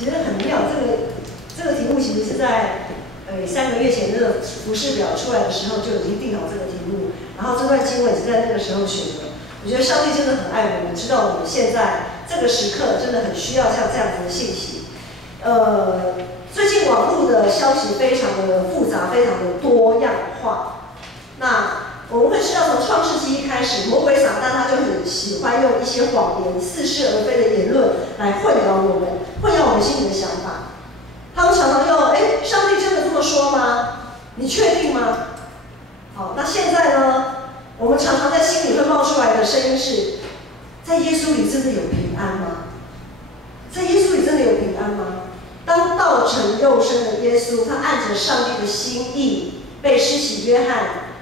其实很妙。这个题目其实是在3个月前这个服事表出来的时候就已经定好这个题目，然后这段经文也是在那个时候选的。我觉得上帝真的很爱我们，知道我们现在这个时刻真的很需要像这样子的信息。最近网络的消息非常的复杂，非常的多样化。那我们会知道，从创世纪一开始，魔鬼撒旦他就很喜欢用一些谎言、似是而非的言论来混淆我们，混淆我们心里的想法。他们常常用“上帝真的这么说吗？你确定吗？”好，那现在呢？我们常常在心里会冒出来的声音是：在耶稣里真的有平安吗？在耶稣里真的有平安吗？当道成肉身的耶稣，他按着上帝的心意，被施洗约翰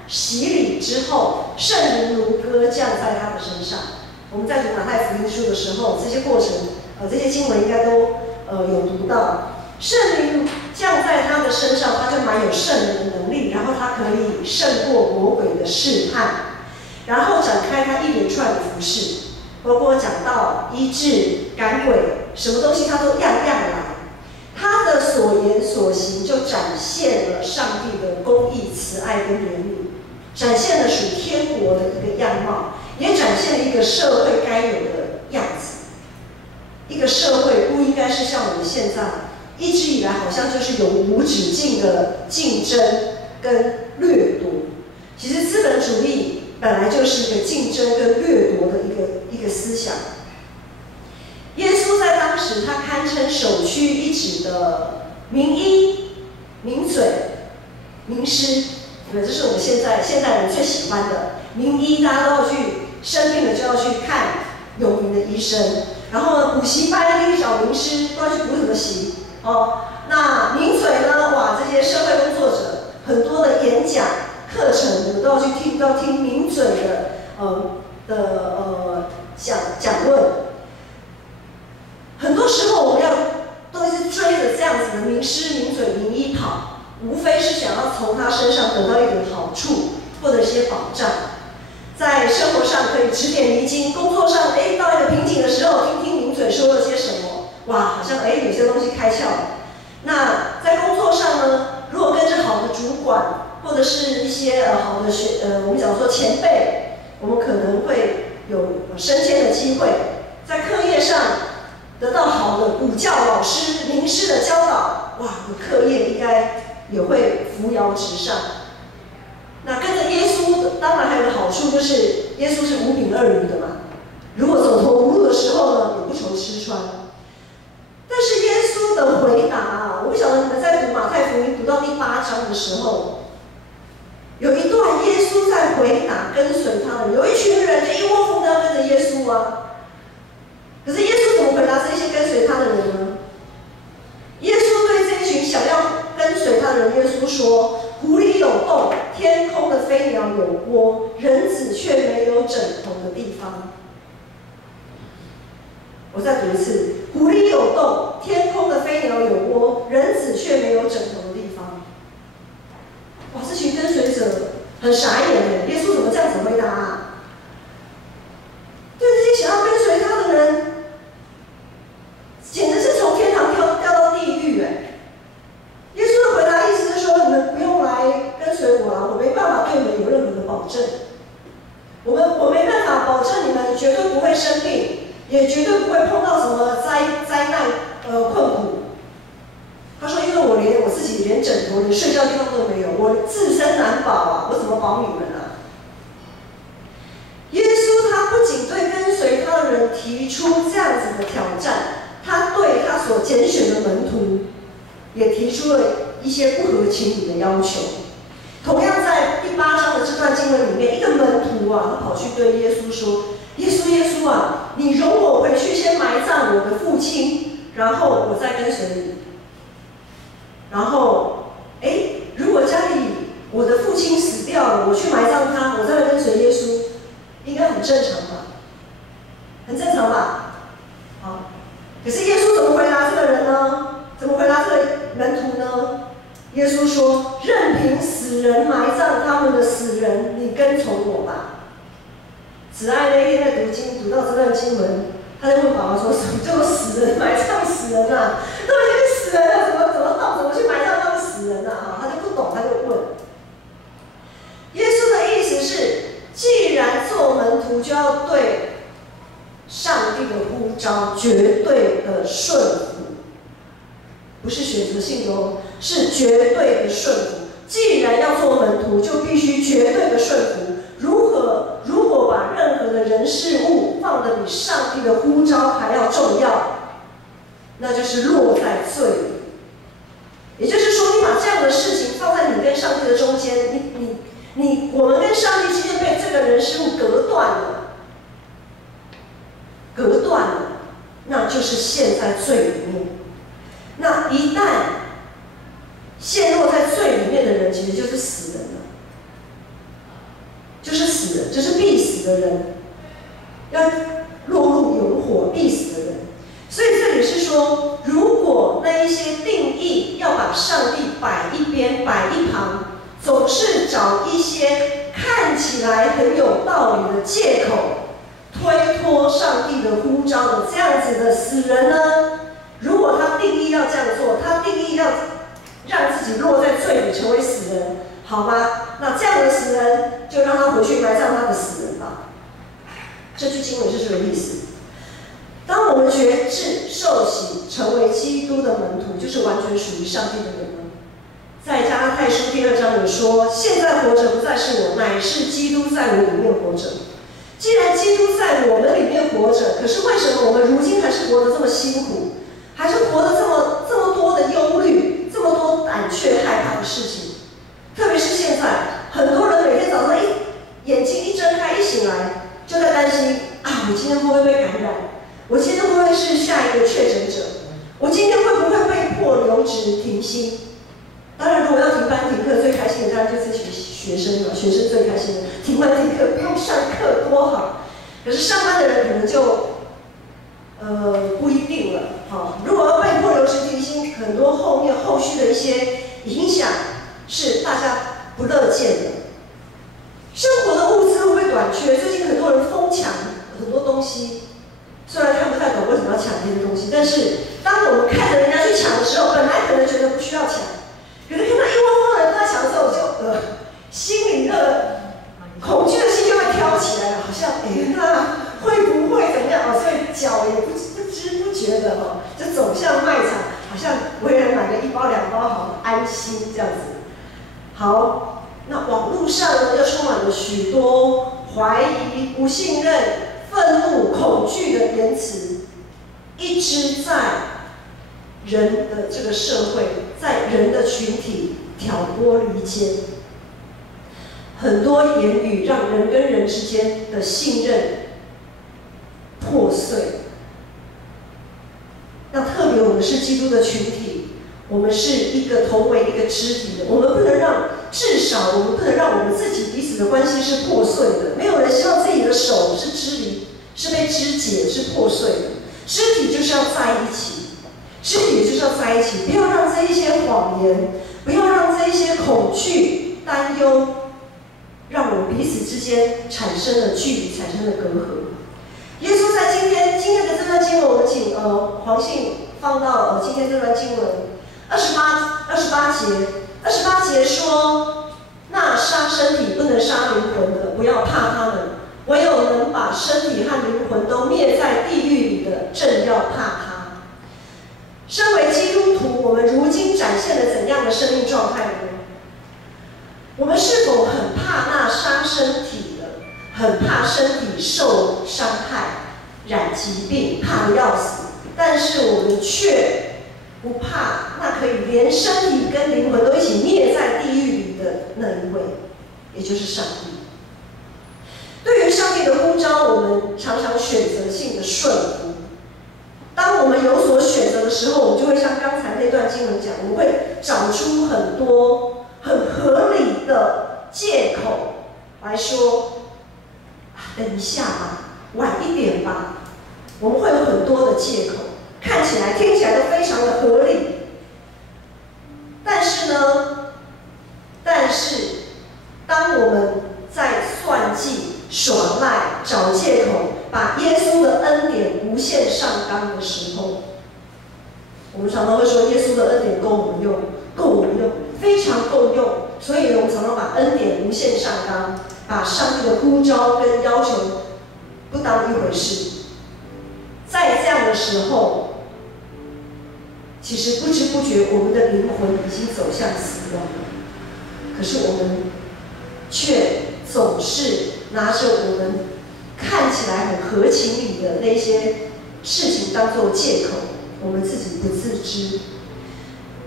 洗礼之后，圣灵如歌降在他的身上。我们在读马太福音书的时候，这些过程，这些经文应该都有读到。圣灵降在他的身上，他就蛮有圣灵的能力，然后他可以胜过魔鬼的试探，然后展开他一连串的服事，包括讲道、医治、赶鬼，什么东西他都样样来。他的所言所行就展现了上帝的公义、慈爱跟怜悯，展现了属天国的一个样貌，也展现了一个社会该有的样子。一个社会不应该是像我们现在一直以来好像就是有无止境的竞争跟掠夺。其实资本主义本来就是一个竞争跟掠夺的一个思想。耶稣在当时，他堪称首屈一指的名医、名嘴、名师，这是我们现代人最喜欢的。名医大家都要去生病了就要去看有名的医生，然后呢，补习班可以找名师，都要去补什么习哦。那名嘴呢，哇，这些社会工作者很多的演讲课程，都要去听，都要听名嘴的讲论。很多时候我们都是追着这样子的名师、名嘴、名医跑，无非是想要从他身上得到一点好处，或者一些保障。在生活上可以指点迷津，工作上到一个瓶颈的时候，听听名嘴说了些什么，哇，好像有些东西开窍了。那在工作上呢，如果跟着好的主管，或者是一些好的我们讲说前辈，我们可能会有升迁的机会。在课业上得到好的补教老师、名师的教导，哇，你课业应该也会扶摇直上。那跟着耶稣，当然还有个好处，就是耶稣是5饼2鱼的嘛。如果走投无路的时候呢，也不愁吃穿。但是耶稣的回答啊，我不晓得你们在读马太福音读到第8章的时候，有一段耶稣在回答跟随他的，有一群人就一窝蜂的要跟着耶稣啊。可是耶稣怎么回答这些跟随他的人呢？耶稣对这一群想要跟随他的人，耶稣说：“湖里有洞，天空的飞鸟有窝，人子却没有枕头的地方。”我再读一次：“湖里有洞，天空的飞鸟有窝，人子却没有枕头的地方。”哇，这群跟随者很傻眼耶！耶稣怎么这样子回答啊？对这些想要跟随他的人，简直是从天堂掉到地狱哎！耶稣的回答意思是说，你们不用来跟随我啊，我没办法对你们有任何的保证。我没办法保证你们绝对不会生病，也绝对不会碰到什么灾难困苦。他说，因为我自己连枕头、连睡觉地方都没有，我自身难保啊，我怎么保你们啊？耶稣他不仅对跟随他的人提出这样子的挑战，他对他所拣选的门徒也提出了一些不合情理的要求。同样在第8章的这段经文里面，一个门徒啊，他跑去对耶稣说：“耶稣啊，你容我回去先埋葬我的父亲，然后我再跟随你。”然后，如果家里我的父亲死掉了，我去埋葬他，我再来跟随耶稣，应该很正常吧？很正常吧？好，可是耶稣怎么回答这个人呢？怎么回答这个门徒呢？耶稣说：“任凭死人埋葬他们的死人，你跟从我吧。”子爱那天在读到这段经文，他就问爸爸说：“什么叫做死人埋葬死人啊？都已经死人了，怎么去埋葬那个死人啊？”他就不懂，他就问。耶稣的意思是，既然做门徒，就要对上帝的呼召绝对的顺服，不是选择性的哦，是绝对的顺服。既然要做门徒，就必须绝对的顺服。如果把任何的人事物放得比上帝的呼召还要重要，那就是落在罪里。也就是说，你把这样的事情放在你跟上帝的中间，我们跟上帝之间被这个人事物隔断了，那就是陷在罪里面。那一旦陷落在罪里面的人，其实就是死人了，就是必死的人，要落入永火必死的人。所以这里是说，如果那一些定义要把上帝摆一边、摆一旁，总是找一些看起来很有道理的借口，推脱上帝的呼召的这样子的死人呢？如果他定义要这样做，他定义要让自己落在罪里成为死人，好吗？那这样的死人就让他回去埋葬他的死人吧。这句经文是这个意思。当我们觉志受洗，成为基督的门徒，就是完全属于上帝的人了。在加拉太书第2章有说：“现在活着不再是我，乃是基督在我里面活着。”既然基督在我们里面活着，可是为什么我们如今还是活得这么辛苦，还是活得这么多的忧虑，这么多胆怯害怕的事情？特别是现在，很多人每天早上眼睛一睁开一醒来，就在担心啊，我今天会不会被感染？我今天会不会是下一个确诊者？我今天会不会被迫留职停薪？当然，如果要停班停课，最开心的当然就是学生了，学生最开心的，停班停课不用上课多好。可是上班的人可能就不一定了。好，如果要被迫留职停薪，很多后续的一些影响是大家不乐见的。生活的物资会不会短缺？最近很多人疯抢很多东西。虽然看不太懂为什么要抢这些东西，但是当我们看着人家去抢的时候，本来可能觉得不需要抢，可是看到一窝蜂的人都在抢的时候，我就心里的恐惧的心就会挑起来了，好像那会不会怎么样？所以脚也不知不觉的就走向卖场，好像我也买个1包2包，好安心这样子。好，那网络上呢又充满了许多怀疑、不信任、愤怒、恐惧的言辞，一直在人的这个社会，在人的群体挑拨离间。很多言语让人跟人之间的信任破碎。那特别我们是基督的群体，我们是一个同为一个肢体的，我们不能让，至少我们不能让我们自己彼此的关系是破碎的。没有人希望自己的手是支离，是被肢解，是破碎的。肢体就是要在一起，肢体就是要在一起，不要让这一些谎言，不要让这一些恐惧、担忧，让我们彼此之间产生了距离，产生了隔阂。耶稣在今天的这段经文，我们请黄信放到今天这段经文28节说：“那杀身体不能杀灵魂的，不要怕他们；唯有能把身体和灵魂都灭在地狱里的，正要怕他。”身为基督徒，我们如今展现了怎样的生命状态呢？我们是否很怕那杀身体的，很怕身体受伤害、染疾病，怕得要死？但是我们却不怕那可以连身体跟灵魂都一起灭在地狱里的那一位，也就是上帝。对于上帝的呼召，我们常常选择性的顺服。当我们有所选择的时候，我们就会像刚才那段经文讲，我们会找出很多很合理的借口来说，等一下吧，晚一点吧。我们会有很多的借口，看起来、听起来都非常的合理。但是，当我们在算计、耍赖、找借口，把耶稣的恩典无限纲的时候，我们常常会说耶稣的恩典够我们用，够我们用，非常够用。所以我们常常把恩典无限上纲，把上帝的呼召跟要求不当一回事。在这样的时候，其实不知不觉我们的灵魂已经走向死亡了。可是我们却总是拿着我们看起来很合情理的那些事情当作借口，我们自己不自知。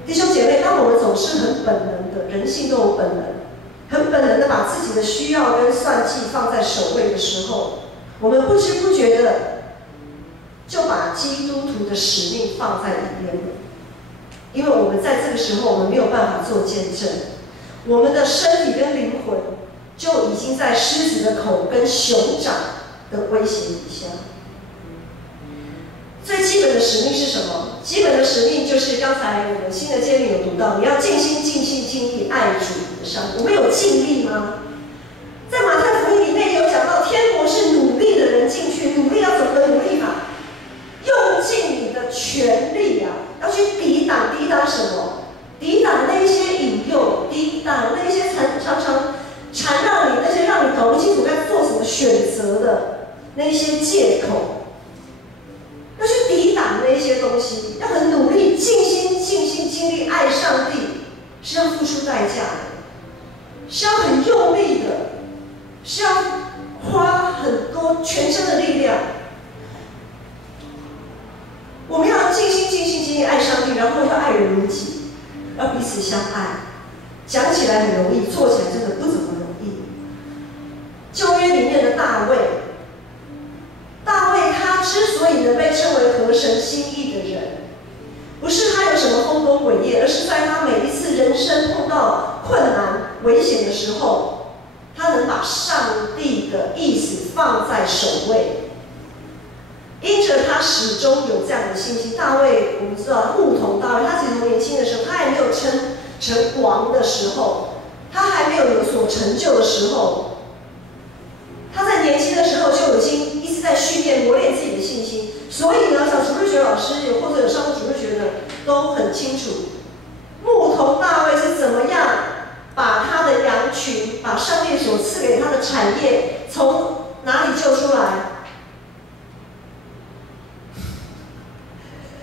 弟兄姐妹，当我们总是很本能的，人性都有本能，很本能的把自己的需要跟算计放在首位的时候，我们不知不觉的就把基督徒的使命放在一边了。因为我们在这个时候，我们没有办法做见证，我们的身体跟灵魂就已经在狮子的口跟熊掌的威胁底下。最基本的使命是什么？基本的使命就是刚才我们新的诫命有读到，你要尽心、尽性、尽力爱主你的上帝。我们有尽力吗？在马太福音里面有讲到，天国是努力的人进去，努力要怎么个努力法？用尽你的全力啊，要去抵挡什么？抵挡那些引诱，抵挡那些常常缠绕你，那些让你搞不清楚该做什么选择的那些借口。要去抵挡那些东西，要很努力、尽心、尽力爱上帝，是要付出代价的，是要很用力的，是要花很多全身的力量。我们要尽心、尽力爱上帝，然后要爱人如己，要彼此相爱。讲起来很容易，做起来真的不怎么容易。旧约里面的大卫他之所以能被称为合神心意的人，不是他有什么丰功伟业，而是在他每一次人生碰到困难、危险的时候，他能把上帝的意思放在首位。因着他始终有这样的信心，大卫我们知道牧童大卫，他其实从年轻的时候，他还没有称成王的时候，他还没有所成就的时候，他在年轻的时候就已经一直在训练磨练自己的信心。所以呢，小主日学老师或者有上过主日学的都很清楚，牧童大卫是怎么样把他的羊群，把上帝所赐给他的产业从哪里救出来。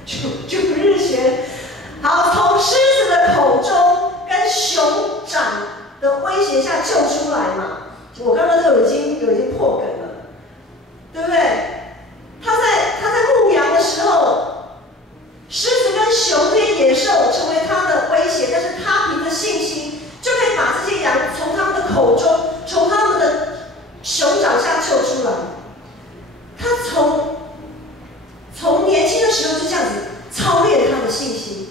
主日学，好，从狮子的口中跟熊掌的威胁下救出来嘛。我刚刚都已经破梗了，对不对？他在牧羊的时候，狮子跟熊这些野兽成为他的威胁，但是他凭着信心就可以把这些羊从他们的口中，从他们的熊掌下救出来。他从年轻的时候就这样子操练他的信心。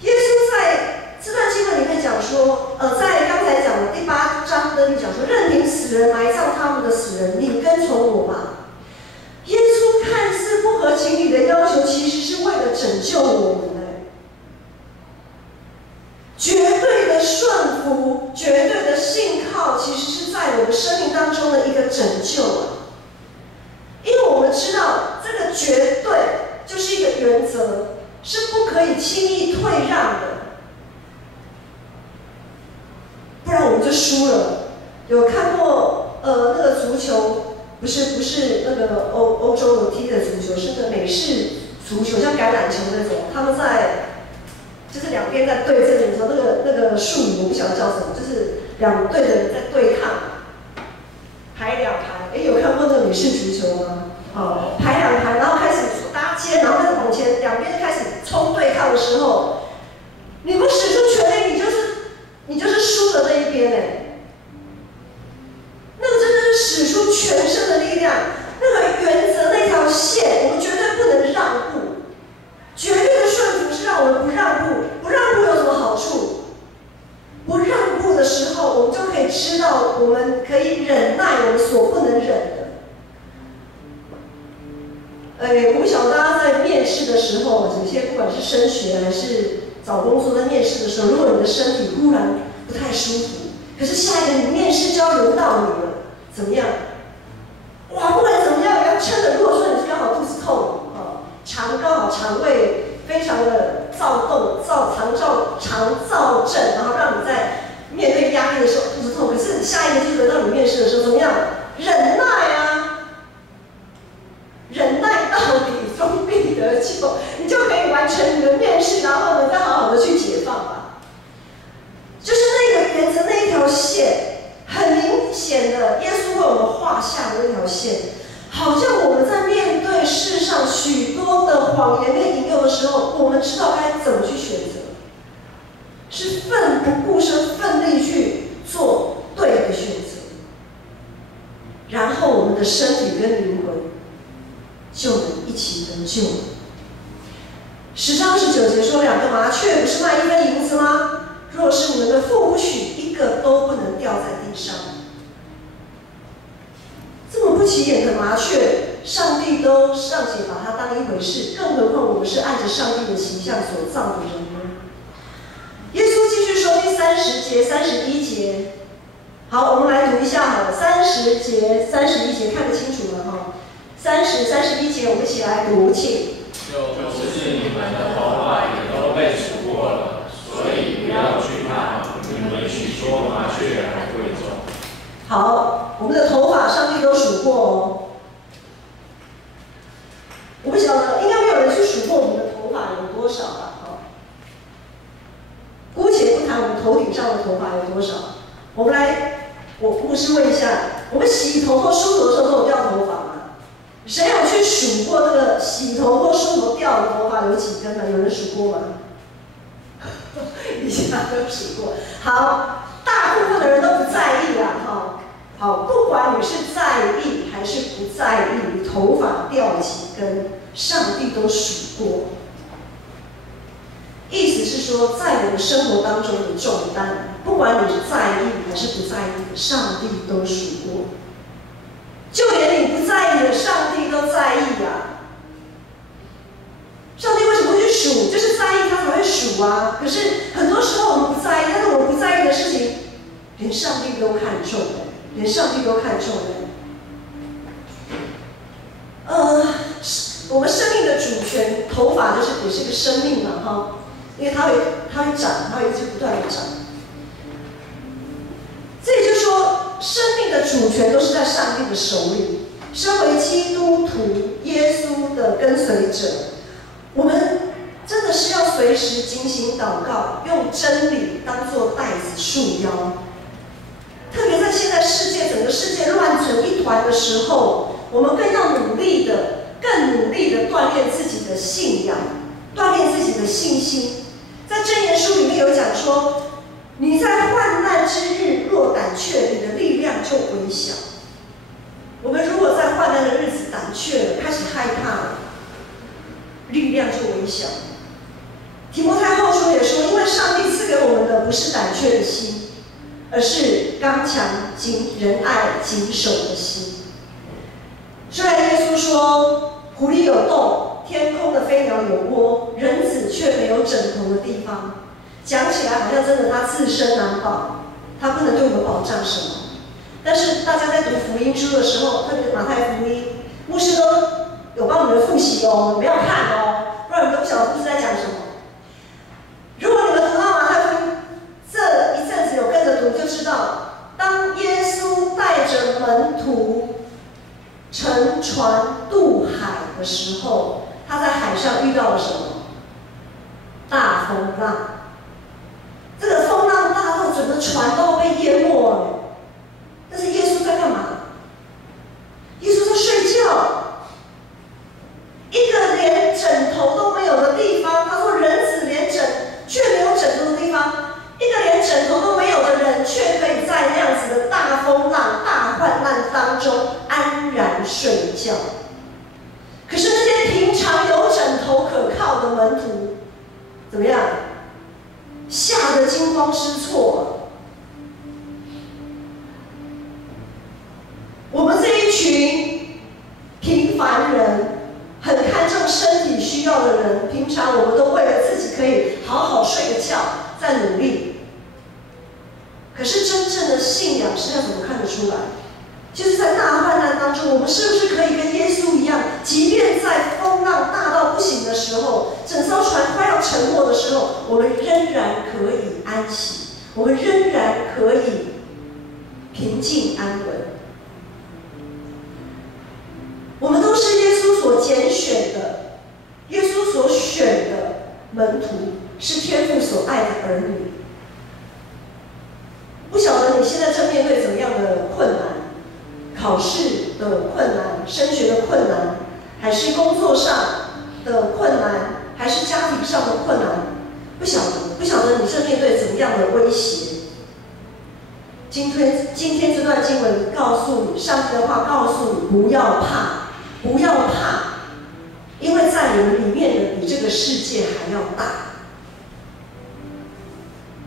耶稣在这段经文里面讲说，在刚才讲的第8章的里讲说，任凭死人埋葬他们的死人，你跟从我吧。耶稣看似不合情理的要求，其实是为了拯救我们的。绝对的顺服，绝对的信靠，其实是在我们生命当中的一个拯救啊。因为我们知道，这个绝对就是一个原则，是不可以轻易退让的，不然我们就输了。有看过那个足球，不是那个欧洲有踢的足球，是那个美式足球，像橄榄球那种，他们在就是两边在对阵的时候，那个术语我不晓得叫什么，就是两队的人在对抗，排两排。有看过那个美式足球吗？排两排，然后开始搭肩，然后开始往前，两边开始冲对抗的时候，你不使出全力，你就是输的那一边哎。那个真的是使出全身的力量，那个原则那条线，我们绝对不能让步。绝对的顺服是让我们不让步，不让步有什么好处？不让步的时候，我们就可以知道，我们可以忍耐我们所不能忍的。我不晓得大家在面试的时候，有些不管是升学还是找工作，在面试的时候，如果你的身体忽然不太舒服，可是下一个你面试就要轮到你了，怎么样？哇，不管怎么样也要撑着。如果说你是刚好肚子痛，燥症，然后让你在面对压力的时候肚子痛。可是下一个就是轮到你面试的时候，怎么样？忍耐啊，忍耐到底，终必得救，你就可以完成你的面试，然后呢，再好好的去解放吧。就是那个原则那一条线，很明显的，耶稣为我们画下的那条线，好像我们在面对世上许多的谎言跟引诱的时候，我们知道该怎么去选择，是奋不顾身、奋力去做对的选择，然后我们的身体跟灵魂就能一起得救。10章29节说，2个麻雀不是卖1分银子吗？若是你们的父不许，一个都不能掉在地上。这么不起眼的麻雀，上帝都尚且把它当一回事，更何况我们是按着上帝的形象所造的人呢？耶稣继续说第30节、31节。好，我们来读一下好了，30节、31节看得清楚了哈。30、31节，我们一起来读，请。就是你们的头发也都被数过了，所以不要惧怕，你们许多麻雀还贵重。好，我们的头发上帝都数过哦。我不晓得，应该没有人去数过我们的头发有多少吧？姑且不谈我们头顶上的头发有多少，我们来，我牧师问一下，我们洗头或梳头的时候都有掉头发吗？谁有去数过那个洗头或梳头掉的头发有几根呢？有人数过吗？以前都数过。好，大部分的人都不在意啦，哈。好，不管你是在意还是不在意，你头发掉几根，上帝都数过。意思是说，在我们生活当中的重担，不管你是在意还是不在意，上帝都数过。就连你不在意的，上帝都在意啊。上帝为什么会去数？就是在意他才会数啊。可是很多时候我们不在意，但是我们不在意的事情，连上帝都看重的，连上帝都看重的。我们生命的主权，头发也是个生命嘛，哈。因为它会长，它会一直不断的长。这也就是说，生命的主权都是在上帝的手里。身为基督徒、耶稣的跟随者，我们真的是要随时警醒祷告，用真理当作带子束腰。特别在现在整个世界乱成一团的时候，我们更要更努力的锻炼自己的信仰，锻炼自己的信心。在箴言书里面有讲说，你在患难之日若胆怯，你的力量就微小。我们如果在患难的日子胆怯了，开始害怕了，力量就微小。提摩太后书也说，因为上帝赐给我们的不是胆怯的心，而是刚强、仁爱、谨守的心。虽然耶稣说，狐狸有洞，天空的飞鸟有窝，人子却没有枕头的地方。讲起来好像真的他自身难保，他不能对我们保障什么。但是大家在读福音书的时候，特别是马太福音，牧师都有帮你们复习哦，你们要看哦，不然你们都不晓得故事在讲什么。如果你们读到马太福音这一阵子有跟着读，就知道，当耶稣带着门徒乘船渡海的时候，他在海上遇到了什么？大风浪。这个风浪大到整个船都被淹没了。但是耶稣在干嘛？耶稣在睡觉。一个连枕头都没有的地方，他说人子却没有枕头的地方，一个连枕头都没有的人，却可以在那样子的大风浪、大患难当中安然睡觉。可是那些平常有枕头可靠的门徒，怎么样？吓得惊慌失措。我们这一群平凡人，很看重身体需要的人，平常我们都为了自己可以好好睡个觉在努力。可是真正的信仰是要怎么看得出来？就是在大患难当中，我们是不是可以跟耶稣一样，即便在风浪大到不行的时候，整艘船快要沉没的时候，我们仍我们仍然可以平静安稳。我们都是耶稣所拣选的，耶稣所选的门徒，是天父所爱的儿女。不晓得你现在正面对怎么样的困难，考试的困难，升学的困难，还是工作上的困难，还是家庭上的困难？不晓得你正面对怎么样的威胁？今天这段经文告诉你，上帝的话告诉你，不要怕，不要怕，因为在我们里面的比这个世界还要大。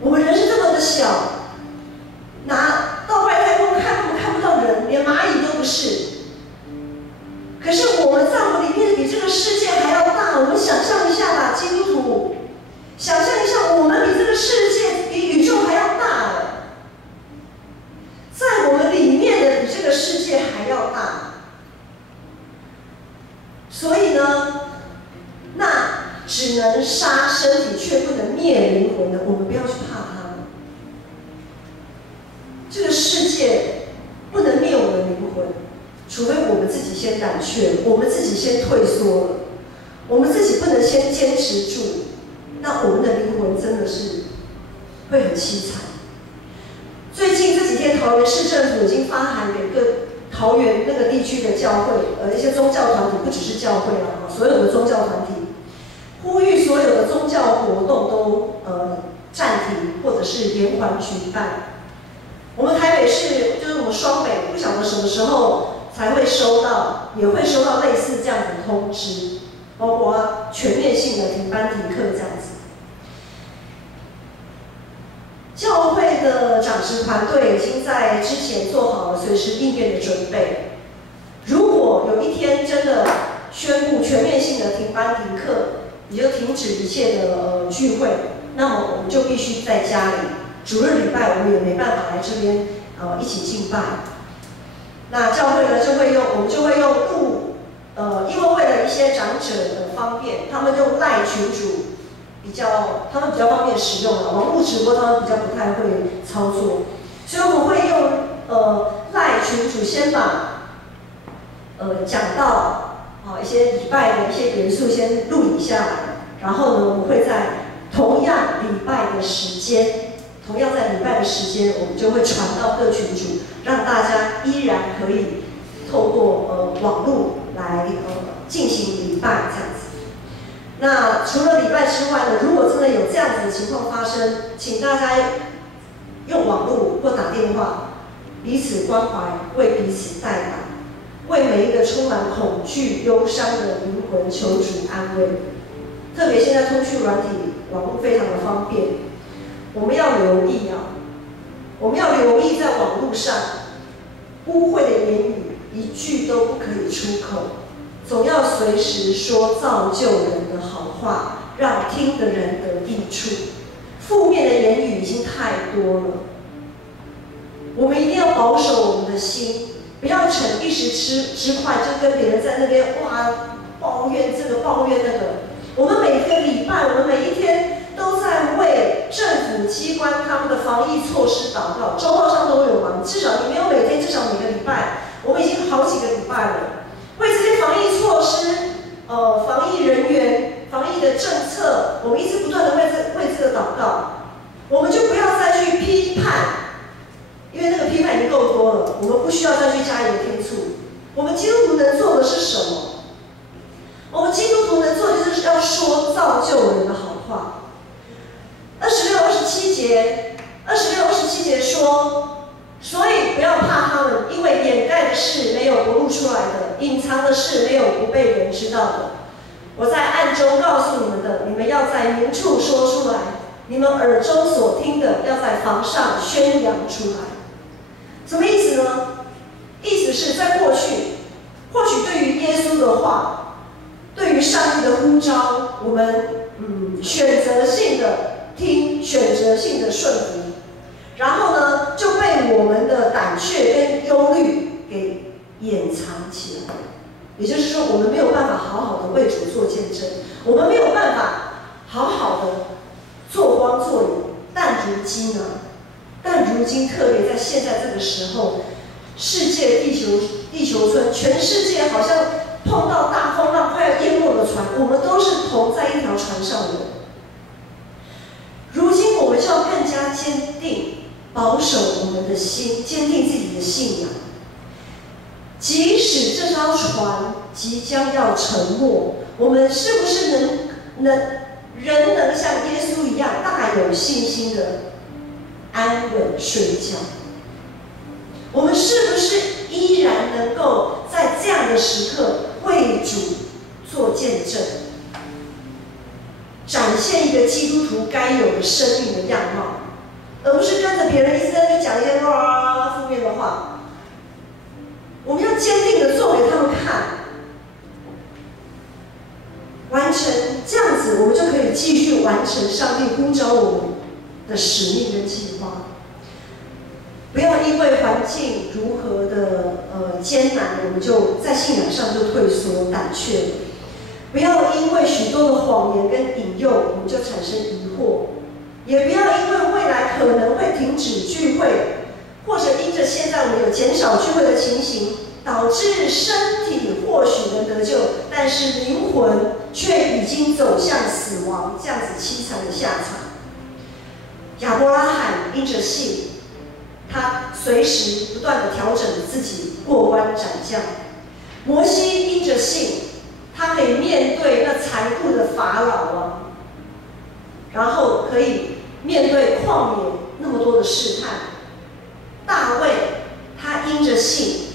我们人是这么的小，拿到外太空看不到人，连蚂蚁都不是。可是我们在我们里面比这个世界还要大。我们想象一下吧，基督徒，想象一下，我们比这个世界、比宇宙还要大了。在我们里面的比这个世界还要大。所以呢，那只能杀身体，却不能灭灵魂的，我们不要去怕它。这个世界不能灭我们的灵魂，除非我们自己先胆怯，我们自己先退缩了，我们自己不能先坚持住，那我们的灵魂真的是会很凄惨。最近这几天，桃园市政府已经发函给各桃园那个地区的教会，一些宗教团体，不只是教会啦，所有的宗教团体，呼吁所有的宗教活动都暂停或者是延缓举办。我们台北市就是我们双北，不晓得什么时候才会收到，也会收到类似这样的通知，包括全面性的停班停课这样子。教会的长职团队已经在之前做好了随时应变的准备。如果有一天真的宣布全面性的停班停课，也就停止一切的聚会，那么我们就必须在家里。主日礼拜我们也没办法来这边一起敬拜。那教会呢我们就会用录，因为为了一些长者的方便，他们用赖群组。他们比较方便使用了，网络直播他们比较不太会操作，所以我们会用赖群组先把讲到一些礼拜的一些元素先录影下来，然后呢，我们会在同样礼拜的时间，我们就会传到各群组，让大家依然可以透过网络来进行礼拜这样子。那除了礼拜之外呢，如果真的有这样子的情况发生，请大家用网络或打电话彼此关怀，为彼此代祷，为每一个充满恐惧、忧伤的灵魂求主安慰。特别现在通讯软体网络非常的方便，我们要留意在网络上污秽的言语一句都不可以出口。总要随时说造就人的好话，让听的人得益处。负面的言语已经太多了，我们一定要保守我们的心，不要逞一时之快，就跟别人在那边抱怨这个抱怨那个。我们每个礼拜，我们每一天都在为政府机关他们的防疫措施祷告，周报上都有嘛。至少你没有每天，至少每个礼拜，我们已经好几个礼拜了。为这些防疫措施、防疫人员、防疫的政策，我们一直不断的为这个祷告。我们就不要再去批判，因为那个批判已经够多了，我们不需要再去加油添醋。我们基督徒能做的是什么？我们基督徒能做的就是要说造就人的好话。26、27节说。所以不要怕他们，因为掩盖的事没有不露出来的，隐藏的事没有不被人知道的。我在暗中告诉你们的，你们要在明处说出来；你们耳中所听的，要在房上宣扬出来。什么意思呢？意思是在过去，或许对于耶稣的话，对于上帝的呼召，我们选择性的听，选择性的顺服。然后呢，就被我们的胆怯跟忧虑给掩藏起来。也就是说，我们没有办法好好的为主做见证，我们没有办法好好的做光做影。但如今呢，如今，特别在现在这个时候，世界地球村，全世界好像碰到大风浪快要淹没的船，我们都是同在一条船上的。如今我们就要更加坚定，保守我们的心，坚定自己的信仰。即使这艘船即将要沉没，我们是不是人能像耶稣一样大有信心的安稳睡觉？我们是不是依然能够在这样的时刻为主做见证，展现一个基督徒该有的生命的样貌，而不是跟着别人一直在那边讲一些负面的话？我们要坚定的做给他们看，完成这样子，我们就可以继续完成上帝呼召我们的使命跟计划。不要因为环境如何的艰难，我们就在信仰上就退缩胆怯了。不要因为许多的谎言跟引诱，我们就产生疑惑。也不要因为未来可能会停止聚会，或者因着现在我们有减少聚会的情形，导致身体或许能得救，但是灵魂却已经走向死亡，这样子凄惨的下场。亚伯拉罕因着信，他随时不断的调整自己，过关斩将。摩西因着信，他可以面对那残酷的法老王，然后可以面对旷野那么多的试探。大卫他因着信，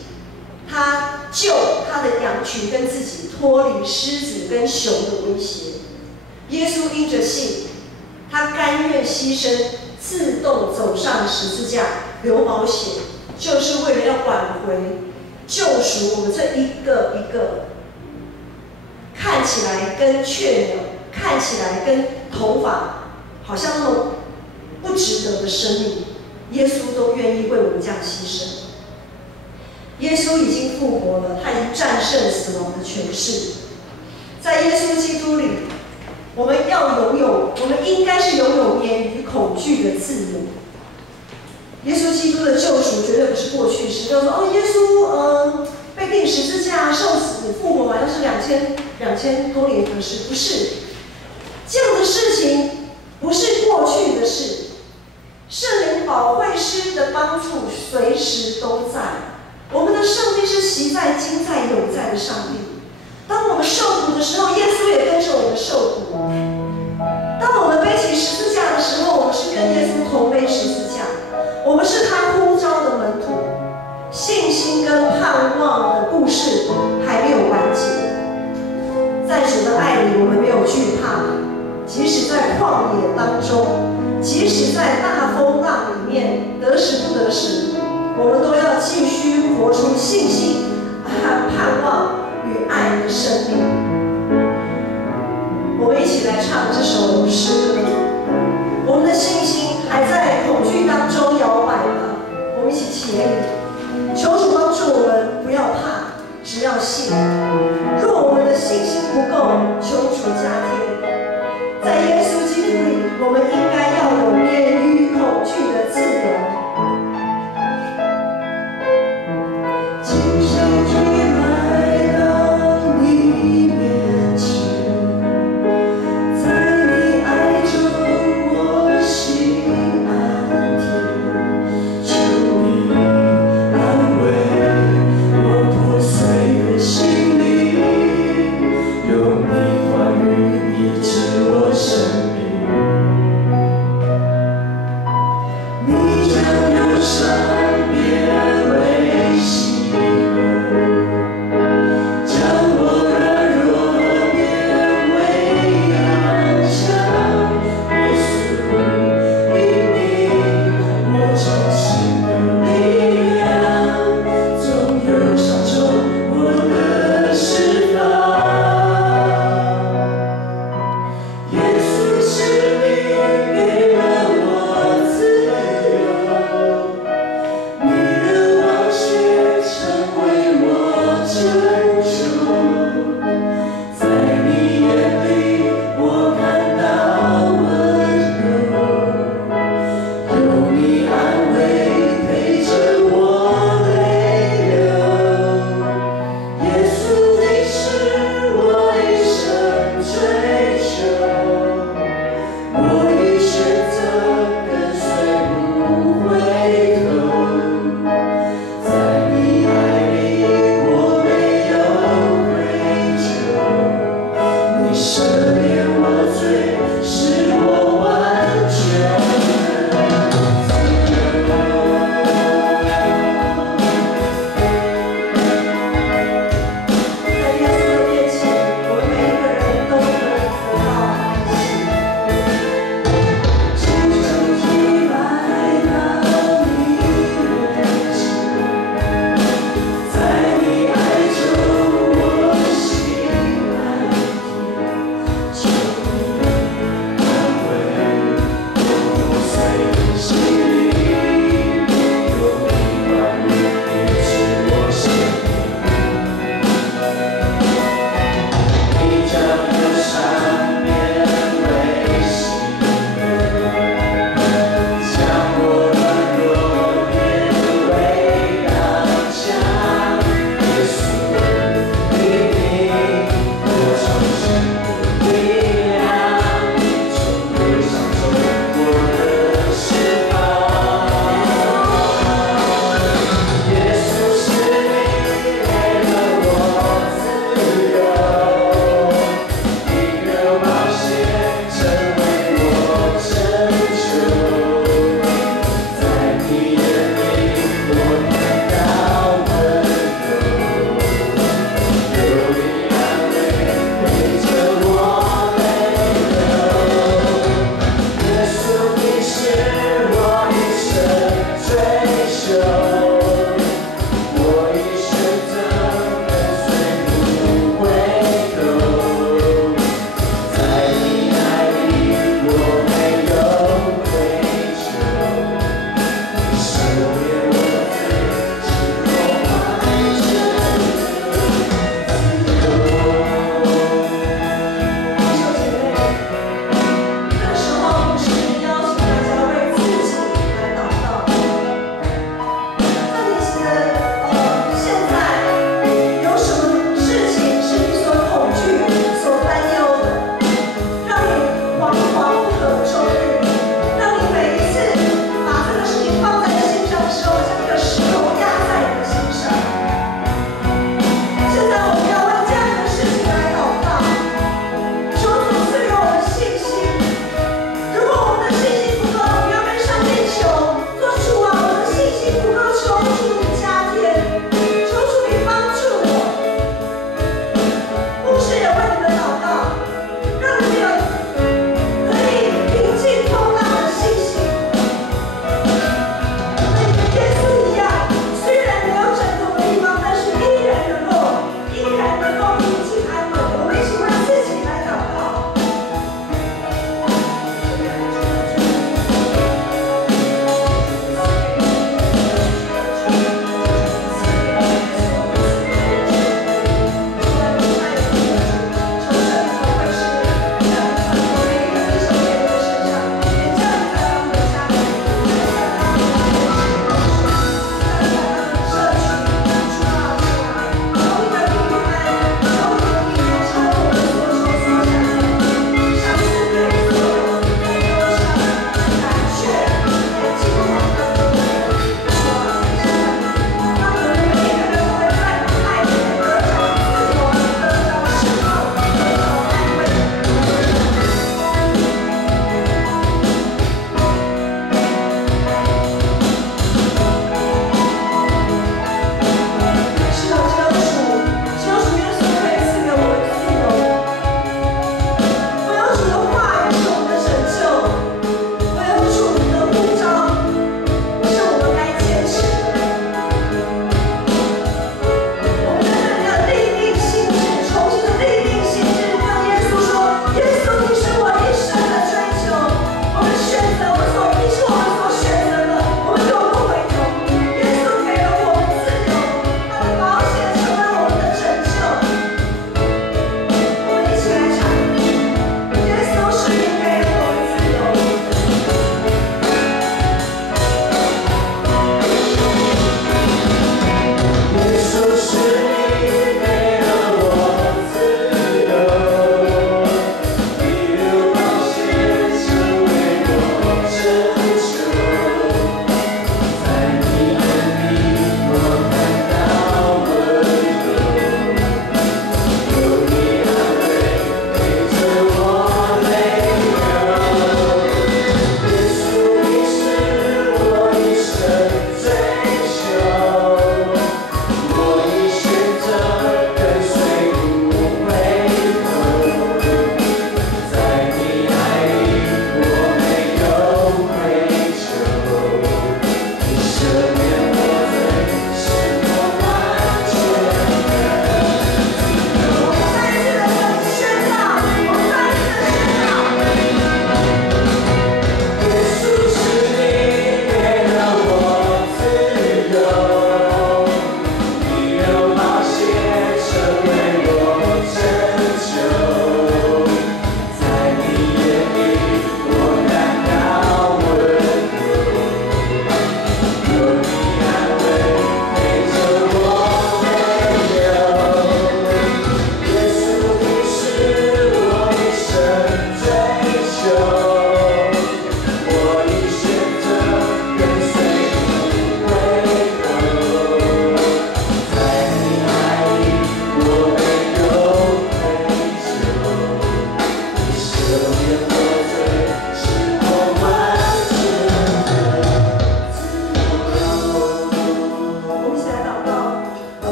他救他的羊群跟自己脱离狮子跟熊的威胁。耶稣因着信，他甘愿牺牲，自动走上十字架，流宝血，就是为了要挽回、救赎我们这一个一个看起来跟雀鸟、看起来跟头发好像那么不值得的生命，耶稣都愿意为我们这样牺牲。耶稣已经复活了，他已经战胜死亡的权势。在耶稣基督里，我们应该是拥有免于恐惧的自由。耶稣基督的救赎绝对不是过去式，就是说耶稣被钉十字架、受死、复活，好像是2000多年的事，不是这样的事情，不是过去的事。圣灵保惠师的帮助随时都在。我们的上帝是习在、今在、永在的上帝。当我们受苦的时候，耶稣也跟着我们受苦。当我们背起十字架的时候，我们是跟耶稣同背十字架。我们是他呼召的门徒。信心跟盼望的故事还没有完结。在主的爱里，我们没有惧怕。即使在旷野当中，即使在大风浪里面，得时不得时，我们都要继续活出信心和盼望与爱的生命。我们一起来唱这首诗歌。我们的信心还在恐惧当中摇摆吗？我们一起起立，求主帮助我们不要怕，只要信。若我们的信心不够，求主加添。